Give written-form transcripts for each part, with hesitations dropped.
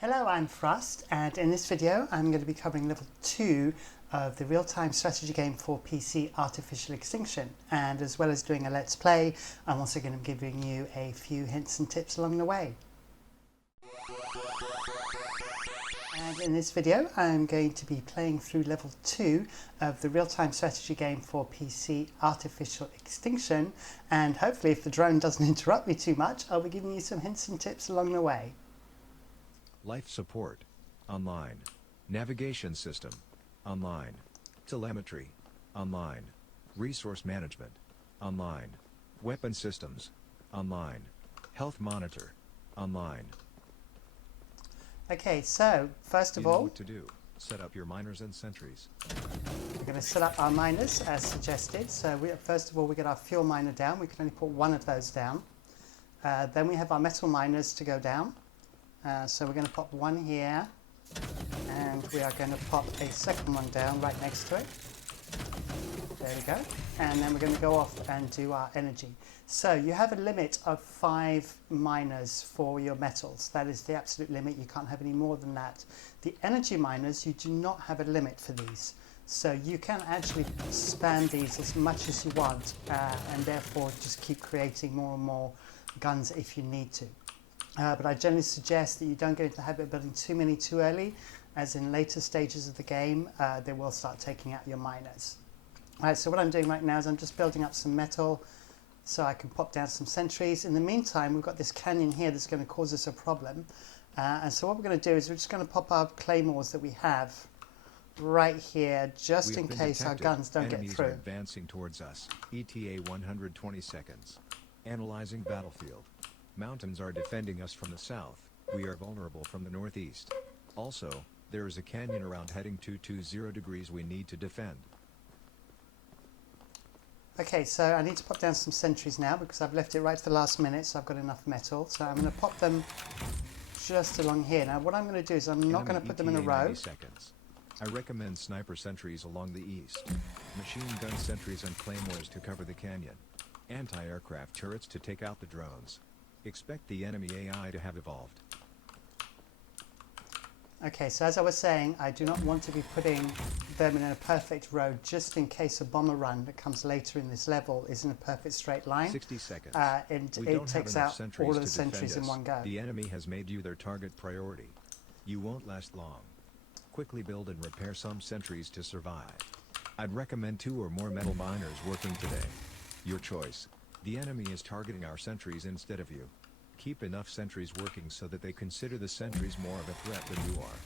Hello, I'm Frost, and in this video I'm going to be covering level 2 of the real-time strategy game for PC Artificial Extinction, and as well as doing a let's play, I'm also going to be giving you a few hints and tips along the way. And in this video I'm going to be playing through level 2 of the real-time strategy game for PC Artificial Extinction, and hopefully if the drone doesn't interrupt me too much, I'll be giving you some hints and tips along the way. Life support. Online. Navigation system. Online. Telemetry. Online. Resource management. Online. Weapon systems. Online. Health monitor. Online. Okay, so first of all, you know what to do. Set up your miners and sentries. We're going to set up our miners as suggested. So first of all we get our fuel miner down. We can only put one of those down. Then we have our metal miners to go down. So we're going to pop one here, and we are going to pop a second one down right next to it. There we go. And then we're going to go off and do our energy. So you have a limit of 5 miners for your metals. That is the absolute limit. You can't have any more than that. The energy miners, you do not have a limit for these. So you can actually span these as much as you want, and therefore just keep creating more and more guns if you need to. But I generally suggest that you don't get into the habit of building too many too early, as in later stages of the game they will start taking out your miners. Alright, so what I'm doing right now is I'm just building up some metal so I can pop down some sentries. In the meantime, we've got this canyon here that's going to cause us a problem, and so what we're going to do is we're just going to pop our claymores that we have right here, just in case our guns don't get through. Enemies are advancing towards us. ETA 120 seconds. Analyzing battlefield. Mountains are defending us from the south. We are vulnerable from the northeast. Also, there is a canyon around heading 220 degrees we need to defend. Okay, so I need to pop down some sentries now because I've left it right to the last minute, so I've got enough metal. So I'm going to pop them just along here. Now what I'm going to do is I'm not going to put them in a row. 90 seconds. I recommend sniper sentries along the east. Machine gun sentries and claymores to cover the canyon. Anti-aircraft turrets to take out the drones. Expect the enemy AI to have evolved. Okay, so as I was saying, I do not want to be putting them in a perfect row just in case a bomber run that comes later in this level is in a perfect straight line. 60 seconds. And it takes out all of the sentries in one go. The enemy has made you their target priority. You won't last long. Quickly build and repair some sentries to survive. I'd recommend 2 or more metal miners working today. Your choice. The enemy is targeting our sentries instead of you. Keep enough sentries working so that they consider the sentries more of a threat than you are.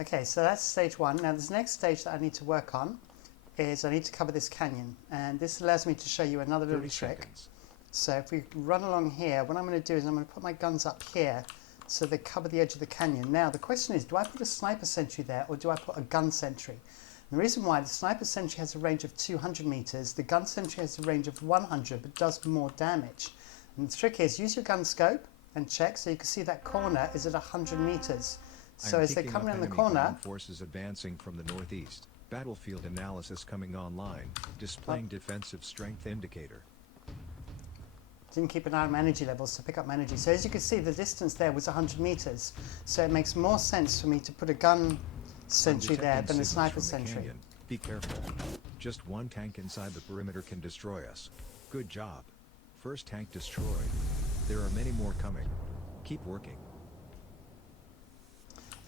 Okay, so that's stage 1. Now this next stage that I need to work on is I need to cover this canyon, and this allows me to show you another little trick. Seconds. So if we run along here, what I'm going to do is I'm going to put my guns up here so they cover the edge of the canyon. Now the question is, do I put a sniper sentry there or do I put a gun sentry? The reason why, the sniper sentry has a range of 200 meters, the gun sentry has a range of 100 but does more damage. And the trick is, use your gun scope and check so you can see that corner is at 100 meters. So as they come around the corner, forces advancing from the northeast. Battlefield analysis coming online, displaying defensive strength indicator. Didn't keep an eye on my energy levels to pick up my energy. So as you can see, the distance there was 100 meters. So it makes more sense for me to put a gun sentry there than a sniper sentry. Be careful. Just one tank inside the perimeter can destroy us. Good job. First tank destroyed. There are many more coming. Keep working.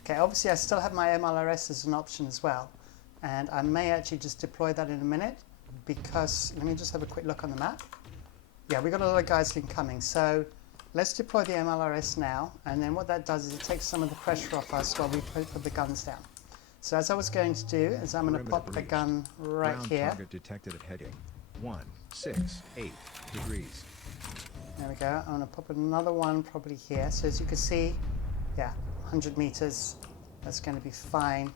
Okay, obviously I still have my MLRS as an option as well, and I may actually just deploy that in a minute because, let me just have a quick look on the map. Yeah, we've got a lot of guys incoming, so let's deploy the MLRS now, and then what that does is it takes some of the pressure off us while we put the guns down. So as I was going to do is I'm going to pop a gun right here. Target detected at heading 168 degrees. There we go. I'm going to pop another one probably here. So as you can see, yeah, 100 meters. That's going to be fine.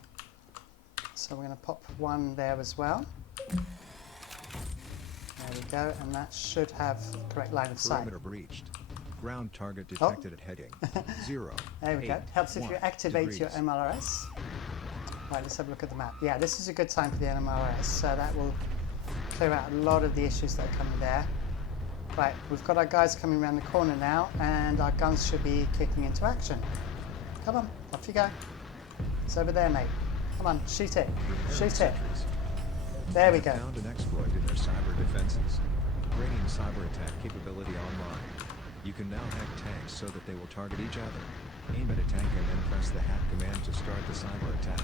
So we're going to pop one there as well. There we go, and that should have the correct line of sight. Perimeter breached. Ground target detected at heading 0. There we go. Helps if you activate your MLRS. Right, let's have a look at the map. Yeah, this is a good time for the MLRS, so that will clear out a lot of the issues that are coming there. Right, we've got our guys coming around the corner now, and our guns should be kicking into action. Come on, off you go. It's over there, mate. Come on, shoot it. Shoot it. Sentries. There we Have go. found an exploit in their cyber defenses. Bringing cyber attack capability online. You can now hack tanks so that they will target each other. Aim at a tank and then press the hack command to start the cyber attack.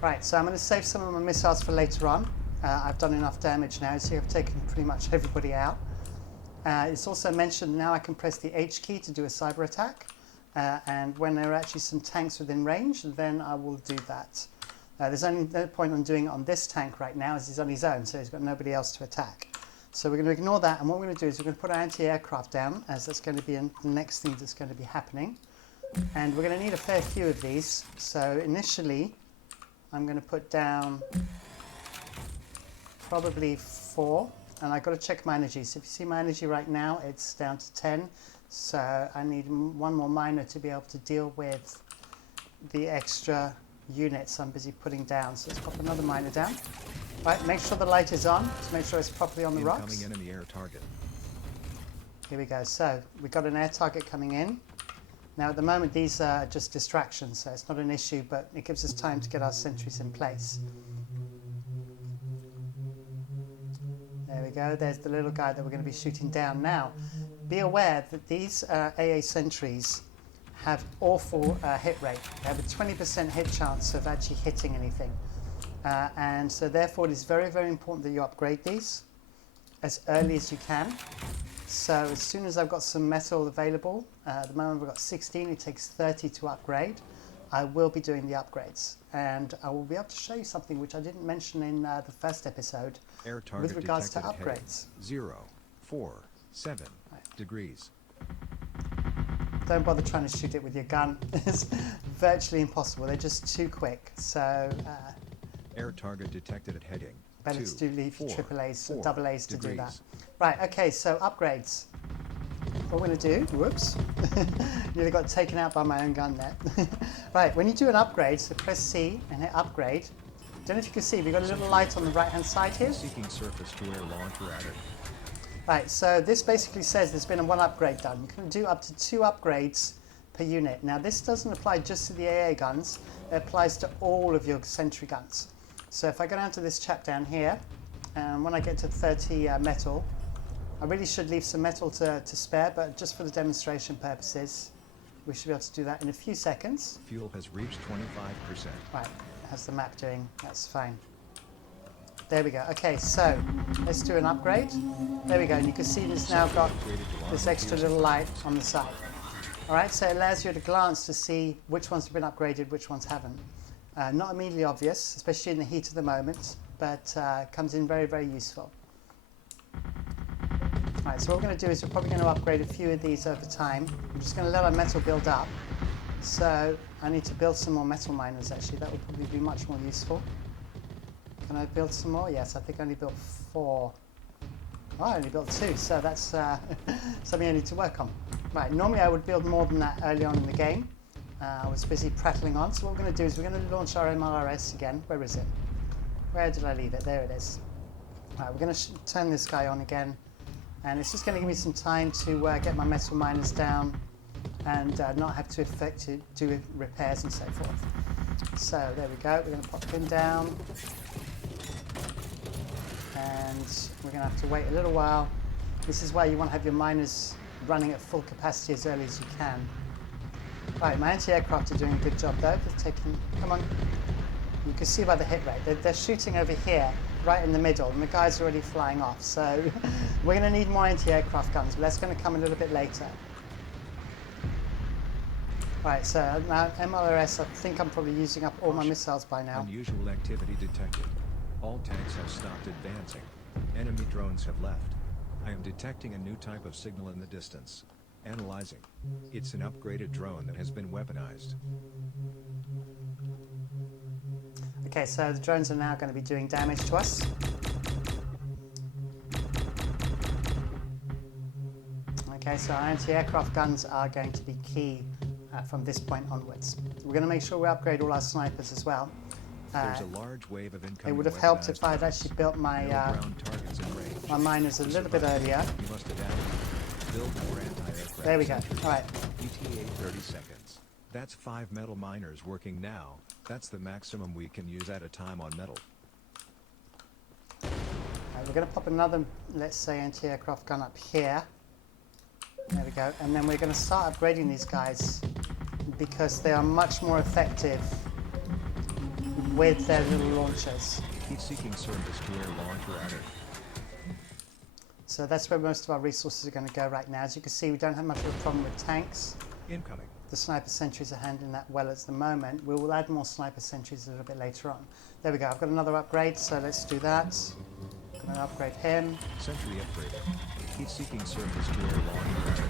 Right, so I'm going to save some of my missiles for later on. I've done enough damage now, so I've taken pretty much everybody out. It's also mentioned now I can press the H key to do a cyber attack. And when there are actually some tanks within range, then I will do that. There's only no point on doing it on this tank right now, as he's on his own, so he's got nobody else to attack. So we're going to ignore that, and what we're going to do is we're going to put our anti-aircraft down, as that's going to be the next thing that's going to be happening. And we're going to need a fair few of these. So initially, I'm going to put down probably 4, and I've got to check my energy. So if you see my energy right now, it's down to 10. So I need one more miner to be able to deal with the extra units I'm busy putting down. So let's pop another miner down. Right, make sure the light is on to make sure it's properly on the rocks. Incoming enemy air target. Here we go. So we've got an air target coming in. Now at the moment these are just distractions, so it's not an issue, but it gives us time to get our sentries in place. There we go. There's the little guy that we're going to be shooting down. Now, be aware that these AA sentries have awful hit rate. They have a 20% hit chance of actually hitting anything. And so therefore it is very, very important that you upgrade these as early as you can. So as soon as I've got some metal available, at the moment I've got 16, it takes 30 to upgrade. I will be doing the upgrades, and I will be able to show you something which I didn't mention in the first episode Air target with regards to detected at upgrades. 0, 4, 7 degrees. Don't bother trying to shoot it with your gun. It's virtually impossible. They're just too quick. So Air target detected at heading. better 2, to do leave 4, triple A's or 4 double A's to degrees. do that. Right, okay, so upgrades. What we're going to do, whoops, nearly got taken out by my own gun there. Right, when you do an upgrade, so press C and hit upgrade. Don't know if you can see, we've got a little light on the right hand side here. Seeking surface to air launcher added. Right, so this basically says there's been one upgrade done. You can do up to 2 upgrades per unit. Now this doesn't apply just to the AA guns, it applies to all of your sentry guns. So if I go down to this chap down here, and when I get to 30 metal, I really should leave some metal to spare, but just for the demonstration purposes, we should be able to do that in a few seconds. Fuel has reached 25%. Right, how's the map doing? That's fine. There we go. Okay, so let's do an upgrade. There we go, and you can see it's now got this extra little light on the side. Alright, so it allows you at a glance to see which ones have been upgraded, which ones haven't. Not immediately obvious, especially in the heat of the moment, but comes in very, very useful. Right, so what we're going to do is we're probably going to upgrade a few of these over time. I'm just going to let our metal build up. So I need to build some more metal miners actually, that would probably be much more useful. Can I build some more? Yes, I think I only built 4. Oh, I only built 2, so that's something I need to work on. Right, normally I would build more than that early on in the game. I was busy prattling on, so what we're going to do is we're going to launch our MLRS again. Where is it? Where did I leave it? There it is. Right, we're going to turn this guy on again. And it's just going to give me some time to get my metal miners down and not have to do repairs and so forth. So there we go, we're going to pop him down. And we're going to have to wait a little while. This is why you want to have your miners running at full capacity as early as you can. Right, my anti-aircraft are doing a good job though. They're taking, come on. You can see by the hit rate, they're shooting over here, right in the middle, and the guy's already flying off. So we're going to need more anti-aircraft guns, but that's going to come a little bit later. Right, so now MLRS, I think I'm probably using up all my missiles by now. Unusual activity detected. All tanks have stopped advancing. Enemy drones have left. I am detecting a new type of signal in the distance. Analyzing. It's an upgraded drone that has been weaponized. Okay, so the drones are now going to be doing damage to us. Okay, so our anti-aircraft guns are going to be key from this point onwards. We're going to make sure we upgrade all our snipers as well. There's a large wave of incoming it would have helped weaponized if I had guns. actually built my Ground targets in range. my miners a To little bit survive, earlier. You must adapt. Build more anti-aircraft There we go. sentries. All right. ETA 30 seconds. That's 5 metal miners working now. That's the maximum we can use at a time on metal. We're going to pop another, let's say, anti-aircraft gun up here. There we go. And then we're going to start upgrading these guys because they are much more effective with their little launchers. Heat-seeking surface-to-air launcher added. So that's where most of our resources are going to go right now. As you can see, we don't have much of a problem with tanks. Incoming. The sniper sentries are handling that well at the moment. We will add more sniper sentries a little bit later on. There we go. I've got another upgrade, so let's do that. I'm going to upgrade him. Sentry upgraded. Heat-seeking surface-to-air launcher added.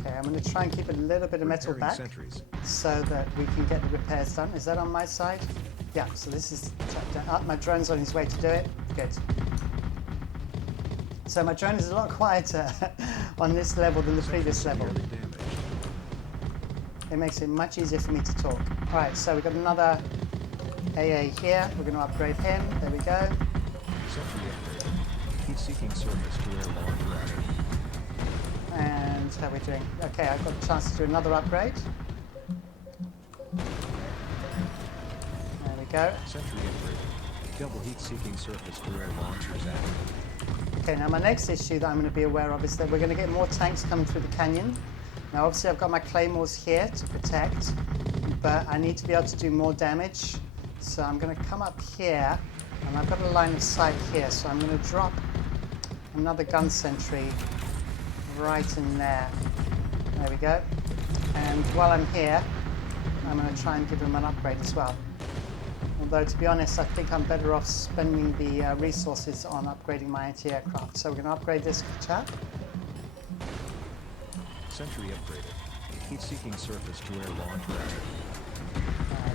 Okay, I'm going to try and keep a little bit of metal Repairing back sentries. so that we can get the repairs done. Is that on my side? Yeah, so this is my drone's on his way to do it. Good. So my drone is a lot quieter on this level than the previous level. Severely damaged. It makes it much easier for me to talk. All right, so we've got another AA here. We're going to upgrade him. There we go. Sentry upgraded. Heat-seeking surface-to-air launcher added. And how are we doing? Okay, I've got a chance to do another upgrade. There we go. Sentry upgraded. Double heat-seeking surface-to-air launchers added. Okay, now my next issue that I'm going to be aware of is that we're going to get more tanks coming through the canyon. Now obviously I've got my claymores here to protect, but I need to be able to do more damage. So I'm going to come up here, and I've got a line of sight here, so I'm going to drop another gun sentry right in there. There we go. And while I'm here, I'm going to try and give him an upgrade as well. Although, to be honest, I think I'm better off spending the resources on upgrading my anti-aircraft. So we're going to upgrade this chap. Sentry upgraded. Heat-seeking surface-to-air launcher added.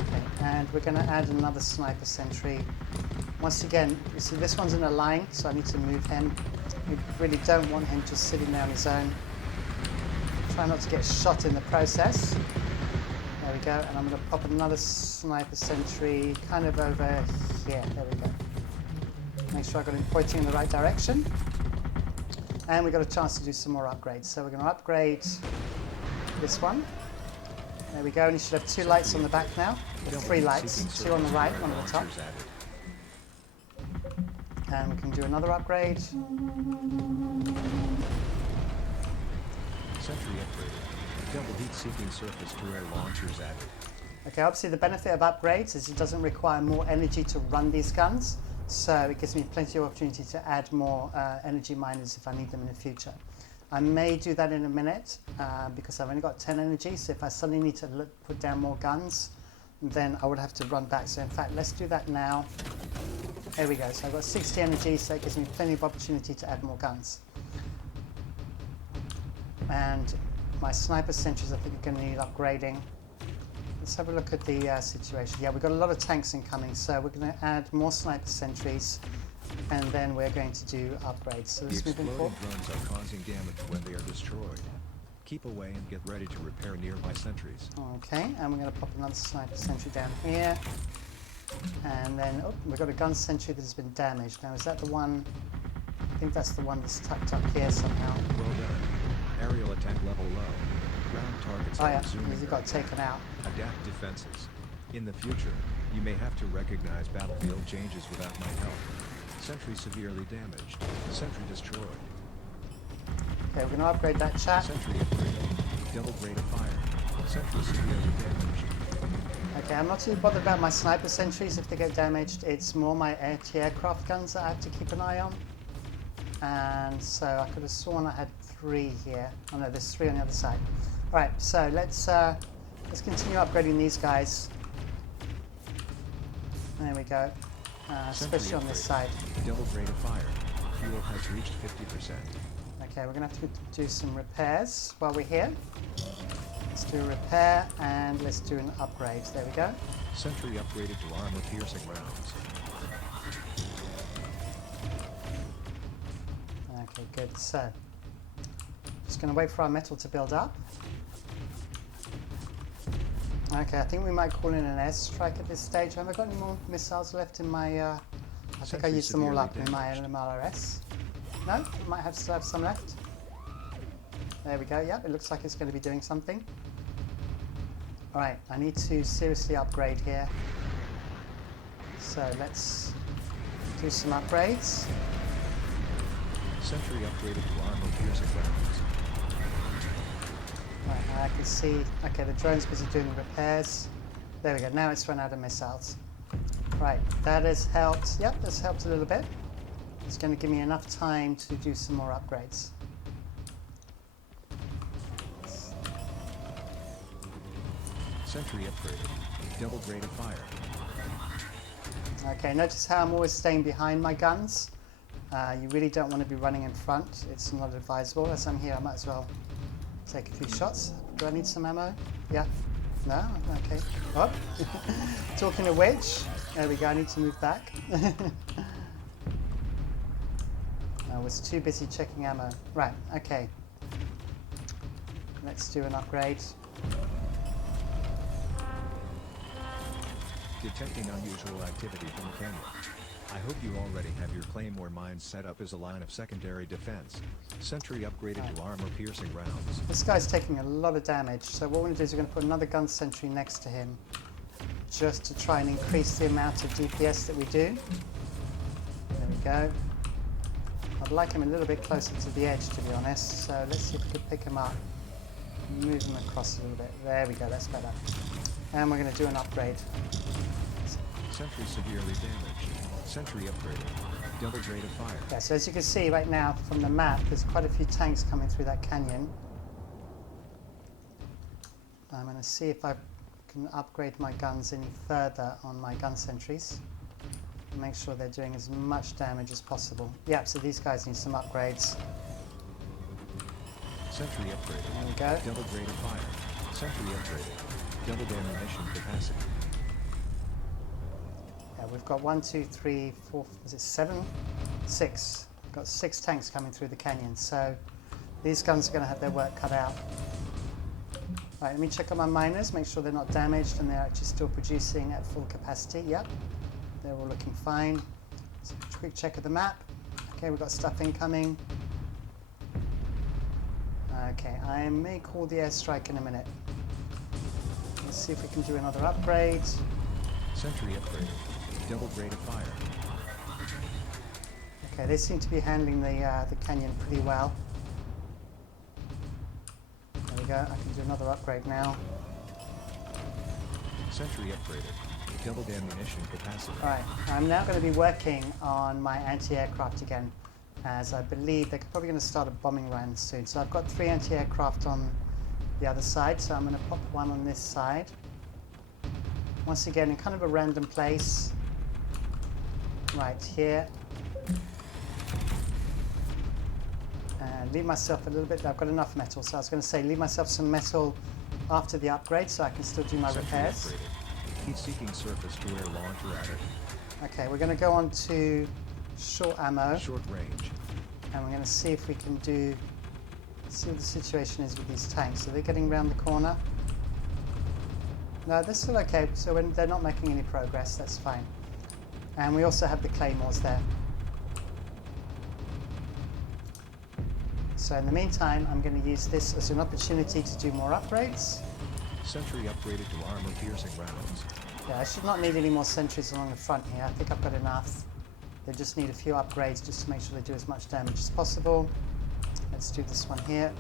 Okay, and we're going to add another sniper sentry. Once again, you see this one's in a line, so I need to move him. We really don't want him just sitting there on his own. Try not to get shot in the process. There we go, and I'm going to pop another sniper sentry kind of over here. There we go. Make sure I got him pointing in the right direction. And we got a chance to do some more upgrades. So we're going to upgrade this one. There we go, and you should have 2 lights on the back now. With 3 lights, 2 on the right, 1 on the top. And we can do another upgrade. Sentry upgraded. Double heat-seeking surface-to-air launchers added. Okay, obviously the benefit of upgrades is it doesn't require more energy to run these guns, so it gives me plenty of opportunity to add more energy miners if I need them in the future. I may do that in a minute because I've only got 10 energy, so if I suddenly need to put down more guns, then I would have to run back. So in fact, let's do that now. There we go, so I've got 60 energy, so it gives me plenty of opportunity to add more guns. And my sniper sentries I think are going to need upgrading. Let's have a look at the situation. Yeah, we've got a lot of tanks incoming, so we're going to add more sniper sentries, and then we're going to do upgrades. So let's The move in exploding forward. drones are causing damage when they are destroyed. Keep away and get ready to repair nearby sentries. Okay, and we're going to pop another sniper sentry down here. And then, oh, we've got a gun sentry that has been damaged. Now, is that the one? I think that's the one that's tucked up here somehow. Well done. Aerial attack level low. Ground targets Oh are yeah, resuming he got their taken out. Adapt defenses. In the future, you may have to recognize battlefield changes without my help. Sentry severely damaged. Sentry destroyed. Okay, we're going to upgrade that chap. Sentry upgraded. Double rate of fire. Sentry severely damaged. Okay, I'm not too bothered about my sniper sentries if they get damaged. It's more my anti-aircraft guns that I have to keep an eye on. And so I could have sworn I had 3 here. Oh no, there's 3 on the other side. All right, so let's continue upgrading these guys. There we go. Especially on this side. Double rate of fire. Fuel has reached 50%. Okay, we're going to have to do some repairs while we're here. Let's do a repair and let's do an upgrade. There we go. Sentry upgraded to armor-piercing rounds. Okay, good. So, just going to wait for our metal to build up. Okay, I think we might call in an airstrike at this stage. Have I got any more missiles left in my... I think I Sentry used them all severely up in my damaged. MLRS. No, might have still have some left. There we go, yep, it looks like it's going to be doing something. Alright, I need to seriously upgrade here. So let's do some upgrades. Sentry upgraded to armor-piercing rounds. Right, I can see, okay, the drone's busy doing the repairs. There we go, now it's run out of missiles. Right, that has helped, yep, that's helped a little bit. It's going to give me enough time to do some more upgrades. Sentry upgraded. Double grade of fire. Okay, notice how I'm always staying behind my guns. You really don't want to be running in front. It's not advisable. As I'm here, I might as well take a few shots. Do I need some ammo? Yeah. No? Okay. Oh. Talking of which, there we go. I need to move back. I was too busy checking ammo. Right, okay. Let's do an upgrade. Detecting unusual activity from the canyon. I hope you already have your claymore mines set up as a line of secondary defense. Sentry upgraded to armor-piercing rounds. This guy's taking a lot of damage, so what we're going to do is we're going to put another gun sentry next to him just to try and increase the amount of DPS that we do. There we go. I'd like him a little bit closer to the edge, to be honest, so let's see if we can pick him up. Move him across a little bit. There we go, that's better. And we're going to do an upgrade. Sentry severely damaged. Sentry upgraded. Double grade of fire. Yeah, so as you can see right now from the map, there's quite a few tanks coming through that canyon. I'm going to see if I can upgrade my guns any further on my gun sentries. Make sure they're doing as much damage as possible. Yeah, so these guys need some upgrades. Sentry upgraded. There we go. Double grade of fire. Sentry upgraded. Double ammunition capacity. Yeah, we've got 1, 2, 3, 4, is it 7? 6. We've got 6 tanks coming through the canyon, so these guns are going to have their work cut out. Right, let me check on my miners, make sure they're not damaged and they're actually still producing at full capacity. Yep, they're all looking fine. So quick check of the map. Okay, we've got stuff incoming. Okay, I may call the airstrike in a minute. Let's see if we can do another upgrade. Sentry upgraded. Double grade of fire. Okay, they seem to be handling the canyon pretty well. There we go, I can do another upgrade now. Sentry upgraded. Doubled ammunition capacity. Alright, I'm now going to be working on my anti-aircraft again, as I believe they're probably going to start a bombing run soon. So I've got 3 anti-aircraft on the other side, so I'm going to pop one on this side. Once again, in kind of a random place, right here. And leave myself a little bit, I've got enough metal, so I was going to say leave myself some metal after the upgrade so I can still do my Sentry repairs. upgraded. Heat-seeking surface-to-air launcher added. Okay, we're going to go on to short ammo. Short range. And we're going to see if we can see what the situation is with these tanks. Are they getting around the corner? No, they're still okay, so when they're not making any progress, that's fine. And we also have the claymores there. So in the meantime, I'm going to use this as an opportunity to do more upgrades. Sentry upgraded to armor-piercing rounds. Yeah, I should not need any more sentries along the front here. I think I've got enough. They just need a few upgrades just to make sure they do as much damage as possible. Let's do this one here.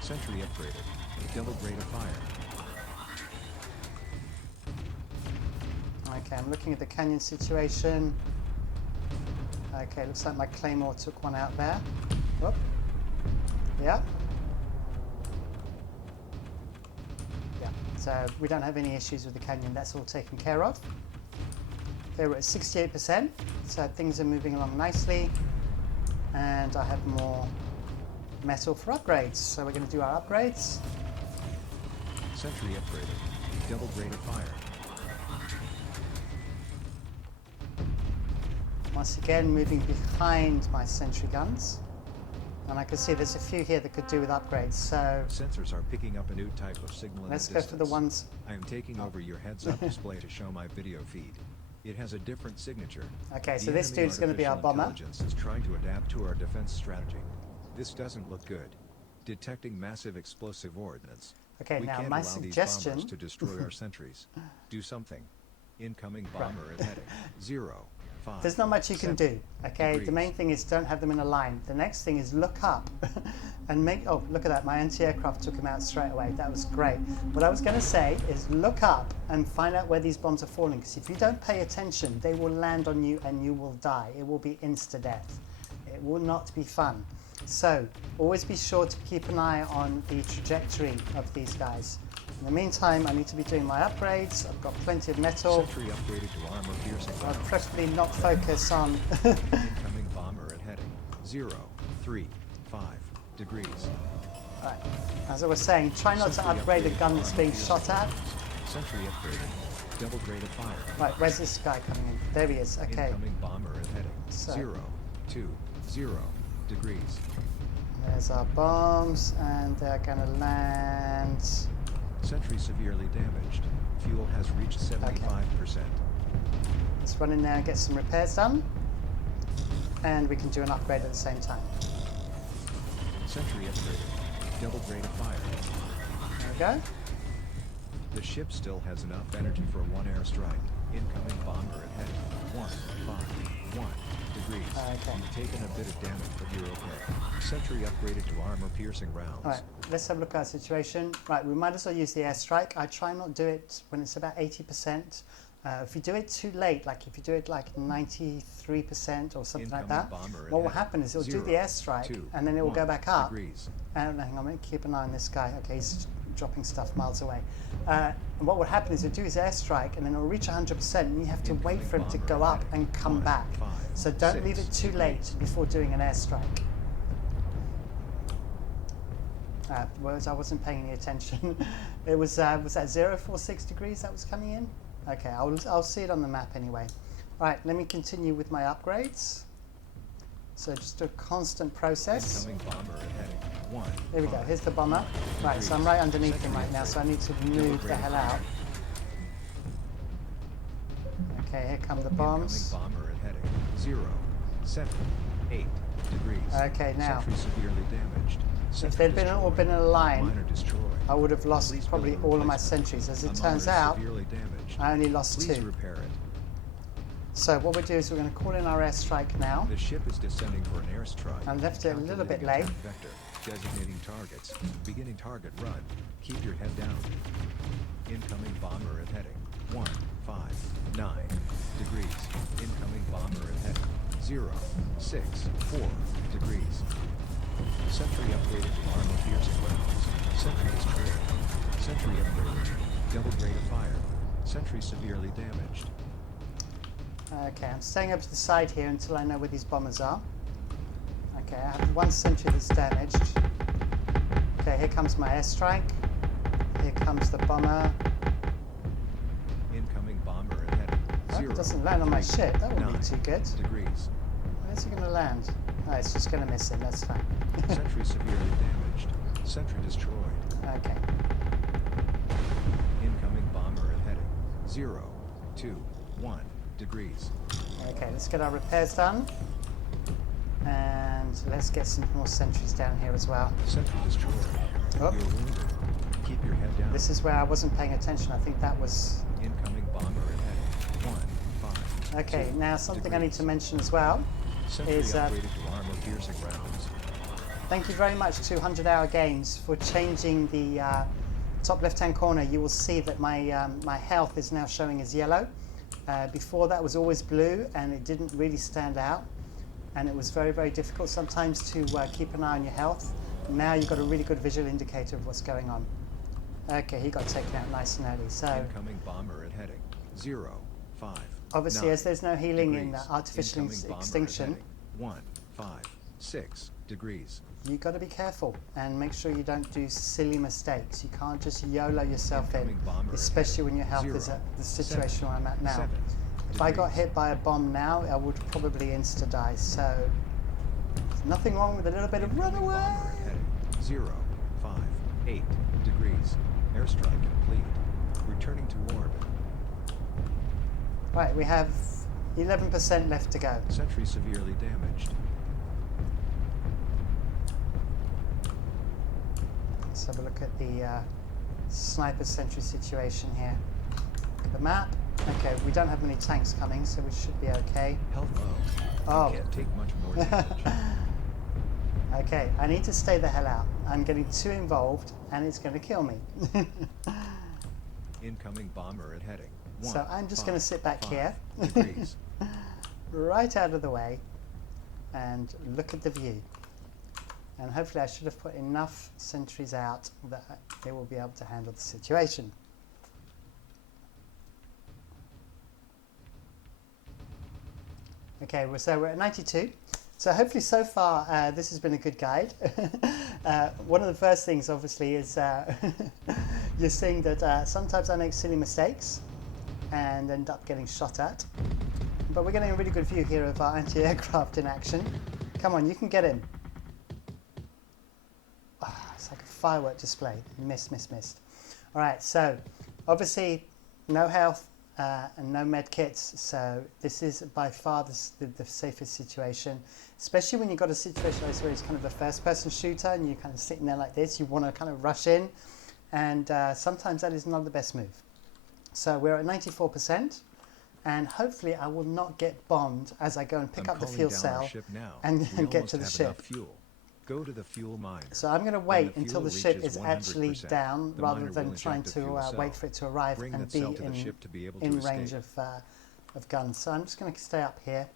Sentry upgraded. Double grade of fire. Okay, I'm looking at the canyon situation. Okay, looks like my claymore took one out there. Whoop. Yeah. Yeah, so we don't have any issues with the canyon. That's all taken care of. They were at 68%, so things are moving along nicely. And I have more metal for upgrades. So we're going to do our upgrades. Sentry upgraded. Double grade of fire. Once again, moving behind my sentry guns. And I can see there's a few here that could do with upgrades. So Sensors are picking up a new type of signal in let's the go distance. for the ones. I am taking over your heads-up display to show my video feed. It has a different signature. Okay, so The this enemy dude's going to be our artificial bomber. intelligence is trying to adapt to our defense strategy. This doesn't look good. Detecting massive explosive ordnance. Okay, We now can't my allow these suggestion. bombers to destroy our sentries. Do something. Incoming bomber at heading 0, 5. There's not much you can 7 do, okay? The degrees. main thing is don't have them in a line. The next thing is look up and make, oh, look at that, my anti-aircraft took him out straight away. That was great. What I was going to say is look up and find out where these bombs are falling, because if you don't pay attention, they will land on you and you will die. It will be insta-death. It will not be fun. So always be sure to keep an eye on the trajectory of these guys. In the meantime, I need to be doing my upgrades. I've got plenty of metal. Sentry upgraded to armor piercing. I'd preferably not focus on Incoming bomber at heading 0, 3, 5 degrees. Right. As I was saying, try not to Sentry upgrade a upgraded gun to that's armor being piercing shot at. rounds. Sentry upgraded. Double grade of fire. Right, where's this guy coming in? There he is, okay. Incoming bomber at heading So- 0, 2, 0 degrees. There's our bombs, and they're going to land. Sentry severely damaged. Fuel has reached 75%. Let's run in there and get some repairs done. And we can do an upgrade at the same time. Sentry upgraded. Double grade of fire. There we go. The ship still has enough energy for one airstrike. Incoming bomber at heading 1, 5, 1 degrees. Okay. You've taken a bit of damage, but you're okay. Sentry upgraded to armor piercing rounds. Alright, let's have a look at our situation. Right, we might as well use the airstrike. I try not do it when it's about 80%. If you do it too late, like if you do it like 93% or something like that, what will happen is it'll do the airstrike and then it will go back up. Degrees. And hang on, I'm going to keep an eye on this guy. Okay, he's dropping stuff miles away. And what will happen is it'll do his airstrike and then it'll reach 100% and you have to wait for him to go up and come back. So don't leave it too late before doing an airstrike. Whereas I wasn't paying any attention. It was that 046 degrees that was coming in? Okay, I'll see it on the map anyway. Alright, let me continue with my upgrades. So just a constant process. Incoming bomber at heading 1. There we go, here's the bomber. Right, so I'm right underneath him right now, so I need to move the hell out. Okay, here come the bombs. Incoming bomber at heading 0, 7, 8 degrees. Okay, now, Sentry severely damaged. if they'd been all been in a line, Miner destroyed. I would have lost Please probably build a all of my replacement. sentries. As A it miner turns is out, severely damaged. I only lost Please 2. repair it. So what we'll do is we're going to call in our airstrike now. The ship is descending for an airstrike. I left it a little bit Calculating late. attack Vector. Designating targets. Beginning target run. Keep your head down. Incoming bomber at heading 1, 5, 9 degrees. Incoming bomber at heading 0, 6, 4 degrees. Sentry upgraded to armor piercing rounds. Sentry destroyed. Sentry upgraded. Double grade of fire. Sentry severely damaged. Okay, I'm staying up to the side here until I know where these bombers are. Okay, I have one sentry that's damaged. Okay, here comes my airstrike. Here comes the bomber. Incoming bomber at heading Oh, 0, it doesn't land on my 3, ship. That wouldn't 9 be too good. degrees. Where's he going to land? Oh, it's just going to miss him. That's fine. Sentry severely damaged. Sentry destroyed. Okay. Incoming bomber at heading 0, 2, 1 degrees. Okay, let's get our repairs done. And let's get some more sentries down here as well. Sentry destroyed. Oh. You're wounded. Keep your head down. This is where I wasn't paying attention. I think that was... Incoming bomber at heading 1, 5. Okay, 2 now something I need degrees. to mention as well. Sentry is, upgraded to armor piercing rounds. Thank you very much to 100 Hour Games for changing the top left-hand corner. You will see that my my health is now showing as yellow. Before that was always blue and it didn't really stand out. And it was very, very difficult sometimes to keep an eye on your health. Now you've got a really good visual indicator of what's going on. Okay, he got taken out nice and early. So Incoming bomber at heading 0, 5. obviously, 9 as there's no healing in degrees. artificial Incoming bomber at extinction, heading 1, 5, 6 degrees. you've got to be careful and make sure you don't do silly mistakes. You can't just YOLO yourself in, Incoming bomber at especially when your health heading is 0, at the situation where I'm at now. 7 If I got degrees. hit by a bomb now, I would probably insta-die. So Nothing wrong with a little bit of Incoming runaway. bomber at heading 0, 5, 8 degrees. Airstrike complete. Returning to orbit. Right, we have 11% left to go. Sentry severely damaged. Let's have a look at the sniper sentry situation here. Look at the map. Okay, we don't have many tanks coming, so we should be okay. Health low. Oh. You can't take much more damage. Okay, I need to stay the hell out. I'm getting too involved, and it's going to kill me. Incoming bomber at heading 1, So I'm just going to sit back 5 here, degrees. right out of the way, and look at the view. And hopefully I should have put enough sentries out that they will be able to handle the situation. Okay, so we're at 92. So hopefully so far this has been a good guide. One of the first things obviously is you're seeing that sometimes I make silly mistakes and end up getting shot at. But we're getting a really good view here of our anti-aircraft in action. Come on, you can get him. Oh, it's like a firework display. Missed. Alright, so obviously no health and no med kits, so this is by far the safest situation, especially when you've got a situation like this where it's kind of a first person shooter and you're kind of sitting there like this. You want to kind of rush in, and sometimes that is not the best move. So we're at 94%, and hopefully I will not get bombed as I go and pick up the fuel cell and get to the ship. Go to the fuel miner. So I'm going to wait until the ship is actually down, rather than trying to wait for it to arrive and be in range of guns. So I'm just going to stay up here.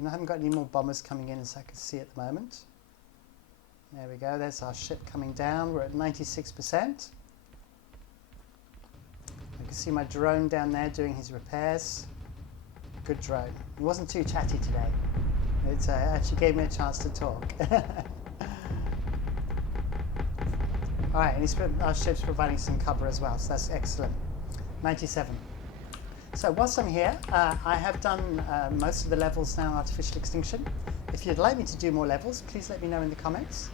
I haven't got any more bombers coming in as I can see at the moment. There we go, there's our ship coming down. We're at 96%. I can see my drone down there doing his repairs. Good drone. He wasn't too chatty today. It actually gave me a chance to talk. Alright, and our ship's providing some cover as well, so that's excellent. 97. So whilst I'm here, I have done most of the levels now in Artificial Extinction. If you'd like me to do more levels, please let me know in the comments.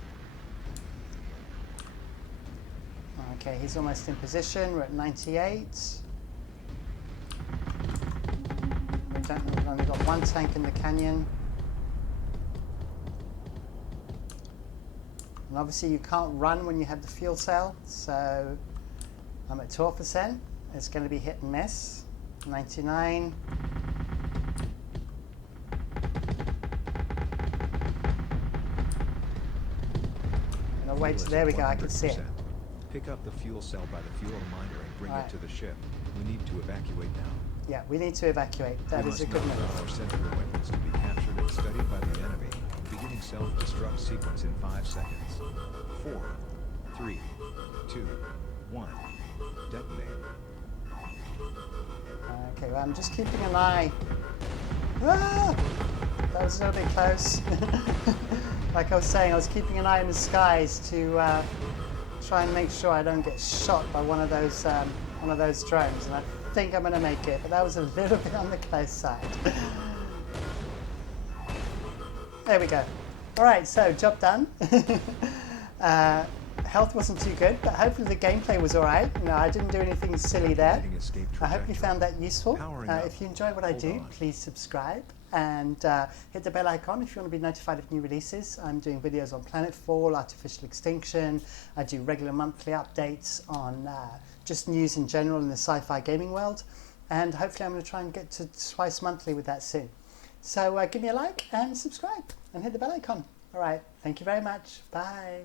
Okay, he's almost in position. We're at 98. We've only got one tank in the canyon. And obviously you can't run when you have the fuel cell, so I'm at 12%. It's going to be hit and miss. 99. And wait, there we go, I can see it. Pick up the fuel cell by the fuel miner and bring it to the ship. We need to evacuate now. Yeah, we need to evacuate. That is a good move. Our sentry weapons to be captured and studied by the enemy. Beginning self-destruct sequence in 5 seconds. 4, 3, 2, 1. Detonate. Okay, well, I'm just keeping an eye. Ah! That was a little bit close. Like I was saying, I was keeping an eye in the skies to try and make sure I don't get shot by one of those drones, and I think I'm going to make it, but that was a little bit on the close side. There we go. Alright, so job done. Health wasn't too good, but hopefully the gameplay was alright. No, I didn't do anything silly there. I hope you found that useful. If you enjoy what I do, please subscribe and hit the bell icon if you want to be notified of new releases. I'm doing videos on Planetfall, Artificial Extinction. I do regular monthly updates on just news in general in the sci-fi gaming world. And hopefully I'm going to try and get to twice monthly with that soon. So give me a like and subscribe and hit the bell icon. Alright, thank you very much. Bye.